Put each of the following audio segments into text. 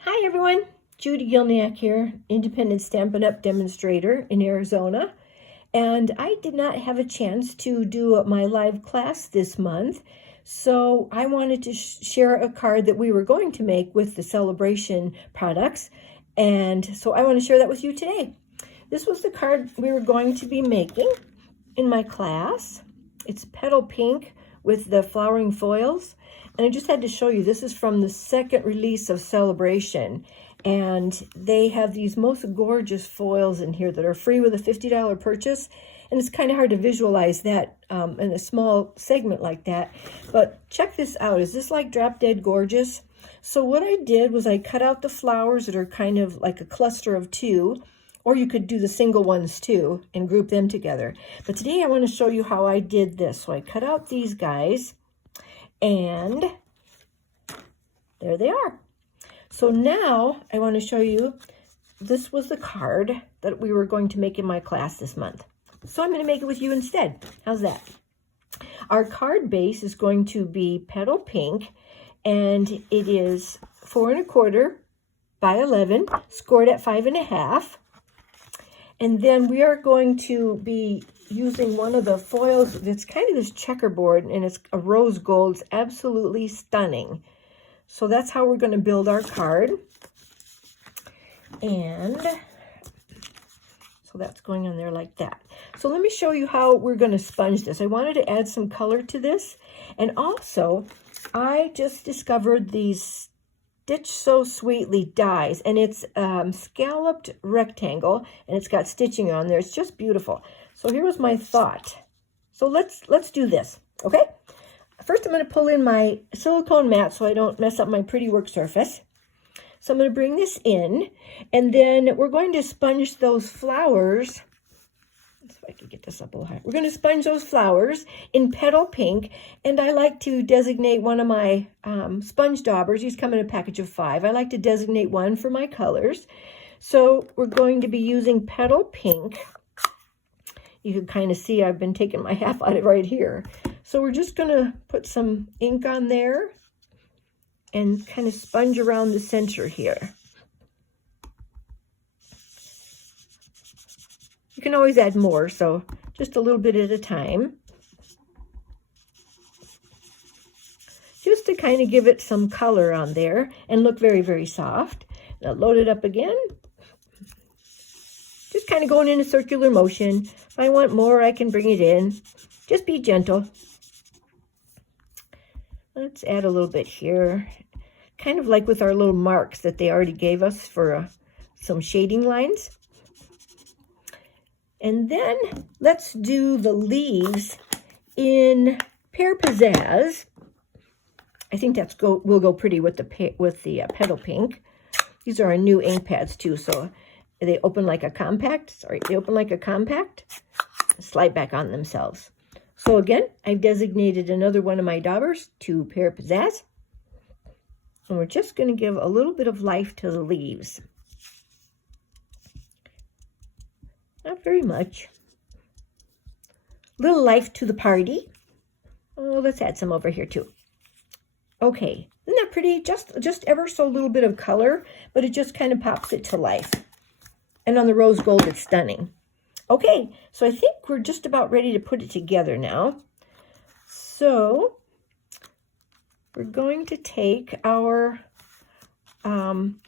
Hi everyone, Judy Gilniak here, independent Stampin' Up! Demonstrator in Arizona. And I did not have a chance to do my live class this month, so I wanted to share a card that we were going to make with the Sale-A-Bration products. And so I want to share that with you today. This was the card we were going to be making in my class. It's Petal Pink with the flowering foils. And I just had to show you, this is from the second release of Sale-A-Bration. And they have these most gorgeous foils in here that are free with a $50 purchase. And it's kind of hard to visualize that in a small segment like that. But check this out. Is this like drop dead gorgeous? So what I did was I cut out the flowers that are kind of like a cluster of two. Or you could do the single ones too and group them together. But today I want to show you how I did this. So I cut out these guys. And there they are. So now I want to show you, this was the card that we were going to make in my class this month. So I'm going to make it with you instead. How's that? Our card base is going to be Petal Pink, and it is 4 1/4 by 11, scored at 5.5. And then we are going to be using one of the foils that's kind of this checkerboard, and it's a rose gold. It's absolutely stunning. So that's how we're going to build our card. And so that's going on there like that. So let me show you how we're going to sponge this. I wanted to add some color to this. And also, I just discovered these Stitch So Sweetly dies, and it's scalloped rectangle, and it's got stitching on there. It's just beautiful. So here was my thought. So let's do this, okay? First, I'm going to pull in my silicone mat so I don't mess up my pretty work surface. So I'm going to bring this in, and then we're going to sponge those flowers. Let's see if I can get this up a little higher. We're going to sponge those flowers in Petal Pink, and I like to designate one of my sponge daubers. These come in a package of 5. I like to designate one for my colors. So we're going to be using Petal Pink. You can kind of see I've been taking my half out of it right here. So we're just going to put some ink on there and kind of sponge around the center here. You can always add more, so just a little bit at a time. Just to kind of give it some color on there and look very, very soft. Now load it up again. Just kind of going in a circular motion. If I want more, I can bring it in. Just be gentle. Let's add a little bit here. Kind of like with our little marks that they already gave us for some shading lines. And then let's do the leaves in Pear Pizzazz. I think that's will go pretty with the Petal Pink. These are our new ink pads too, so they open like a compact. Sorry, they open like a compact. Slide back on themselves. So again, I've designated another one of my daubers to Pear Pizzazz. And we're just going to give a little bit of life to the leaves. Not very much. Little life to the party. Oh, let's add some over here too. Okay, isn't that pretty? Just ever so little bit of color, but it just kind of pops it to life. And on the rose gold, it's stunning. Okay, so I think we're just about ready to put it together now. So we're going to take our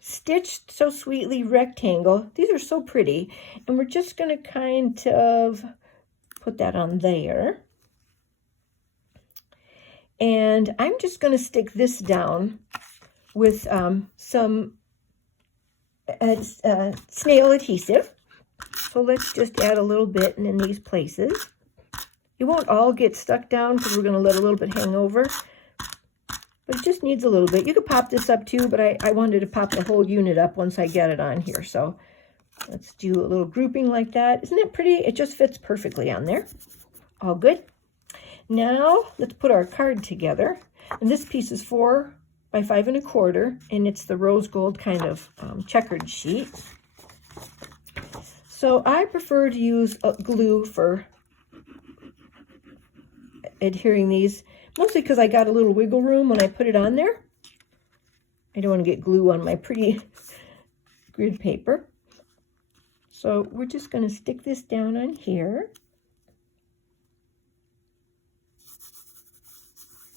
Stitched So Sweetly rectangle. These are so pretty. And we're just going to kind of put that on there. And I'm just going to stick this down with some snail adhesive. So let's just add a little bit in these places. It won't all get stuck down because we're going to let a little bit hang over. But it just needs a little bit. You could pop this up too, but I wanted to pop the whole unit up once I get it on here. So let's do a little grouping like that. Isn't that pretty? It just fits perfectly on there. All good. Now let's put our card together. And this piece is 4 by 5 1/4, and it's the rose gold kind of checkered sheet. So I prefer to use glue for adhering these, mostly because I got a little wiggle room when I put it on there. I don't want to get glue on my pretty grid paper. So we're just going to stick this down on here.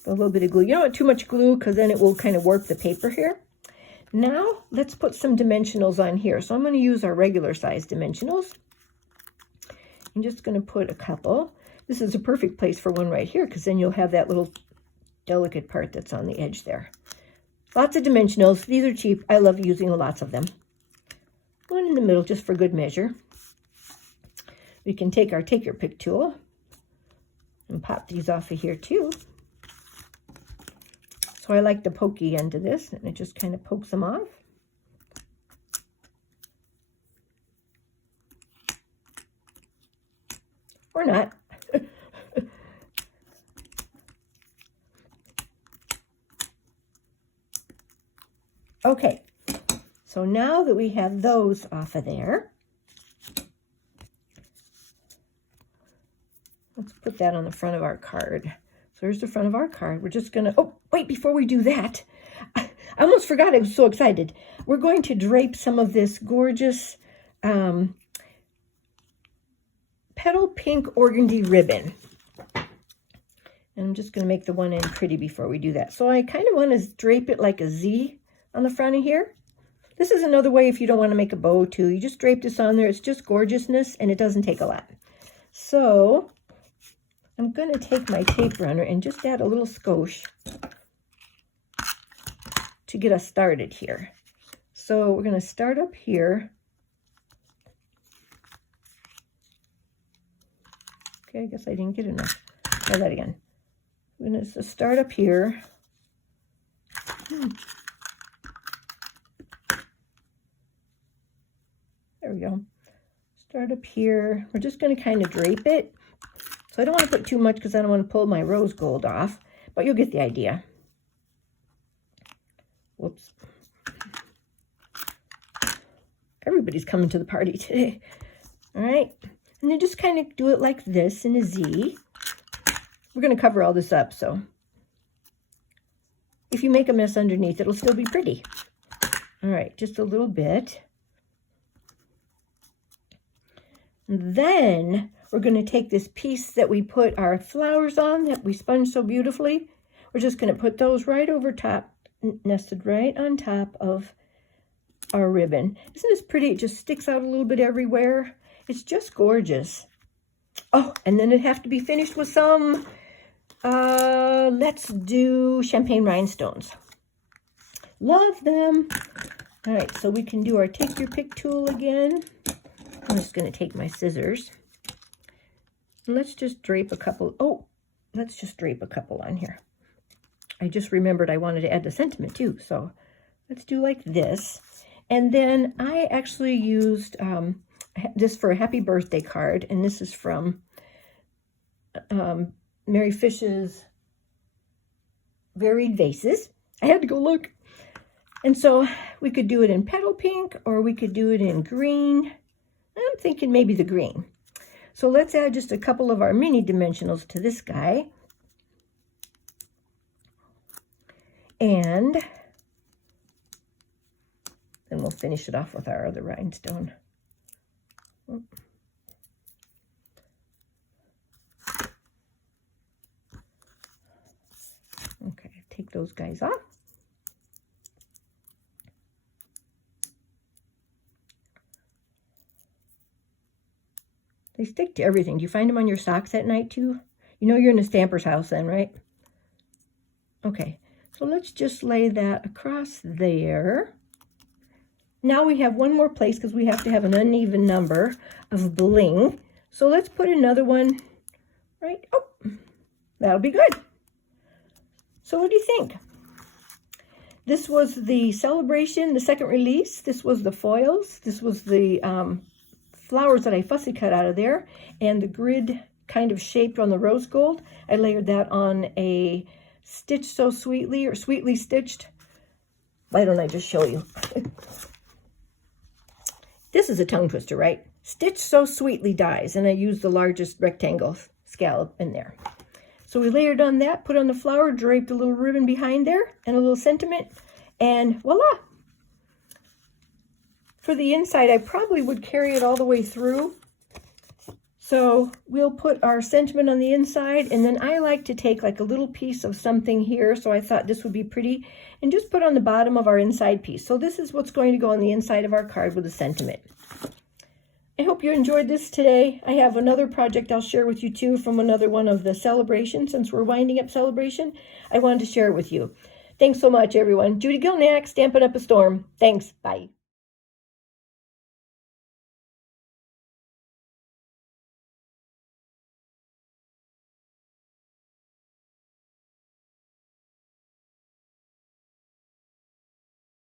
A little bit of glue. You don't want too much glue because then it will kind of warp the paper here. Now let's put some dimensionals on here. So I'm going to use our regular size dimensionals. I'm just going to put a couple. This is a perfect place for one right here because then you'll have that little delicate part that's on the edge there. Lots of dimensionals. These are cheap. I love using lots of them. One in the middle just for good measure. We can take our Take Your Pick tool and pop these off of here too. So I like the pokey end of this, and it just kind of pokes them off. Or not. Okay, so now that we have those off of there, let's put that on the front of our card. So there's the front of our card. We're just going to, oh, wait, before we do that, I almost forgot, I was so excited. We're going to drape some of this gorgeous Petal pink organdy ribbon. And I'm just going to make the one end pretty before we do that. So I kind of want to drape it like a Z on the front of here. This is another way if you don't want to make a bow too. You just drape this on there. It's just gorgeousness and it doesn't take a lot. So I'm going to take my tape runner and just add a little skosh to get us started here. So we're going to start up here. Okay, I guess I didn't get enough. Try that again. We're going to start up here. There we go. Start up here. We're just going to kind of drape it. So I don't want to put too much because I don't want to pull my rose gold off, but you'll get the idea. Whoops. Everybody's coming to the party today. All right. And you just kind of do it like this in a Z. We're going to cover all this up, so if you make a mess underneath, it'll still be pretty. All right, just a little bit. And then we're going to take this piece that we put our flowers on, that we sponged so beautifully. We're just going to put those right over top, nested right on top of our ribbon. Isn't this pretty? It just sticks out a little bit everywhere. It's just gorgeous. Oh, and then it'd have to be finished with some, let's do champagne rhinestones. Love them. All right, so we can do our Take Your Pick tool again. I'm just going to take my scissors. And let's just drape a couple. Oh, let's just drape a couple on here. I just remembered I wanted to add the sentiment too. So let's do like this. And then I actually used this for a happy birthday card. And this is from Mary Fish's Varied Vases. I had to go look. And so we could do it in petal pink or we could do it in green. I'm thinking maybe the green. So let's add just a couple of our mini dimensionals to this guy. And then we'll finish it off with our other rhinestone. Okay, take those guys off. They stick to everything. Do you find them on your socks at night too? You know you're in a stamper's house then, right? Okay, so let's just lay that across there. Now we have one more place because we have to have an uneven number of bling. So let's put another one right. Oh, that'll be good. So what do you think? This was the Sale-A-Bration, the second release. This was the foils. This was the flowers that I fussy cut out of there, and the grid kind of shaped on the rose gold. I layered that on a Stitch So Sweetly or Sweetly Stitched. Why don't I just show you? This is a tongue twister, right? Stitch So Sweetly dies, and I used the largest rectangle scallop in there. So we layered on that, put on the flower, draped a little ribbon behind there, and a little sentiment, And voila! For the inside, I probably would carry it all the way through. So we'll put our sentiment on the inside, and then I like to take like a little piece of something here, so I thought this would be pretty, and just put on the bottom of our inside piece. So this is what's going to go on the inside of our card with a sentiment. I hope you enjoyed this today. I have another project I'll share with you too from another one of the Sale-A-Bration. Since we're winding up Sale-A-Bration, I wanted to share it with you. Thanks so much, everyone. Judy Gill next, Stampin' Up a Storm. Thanks. Bye.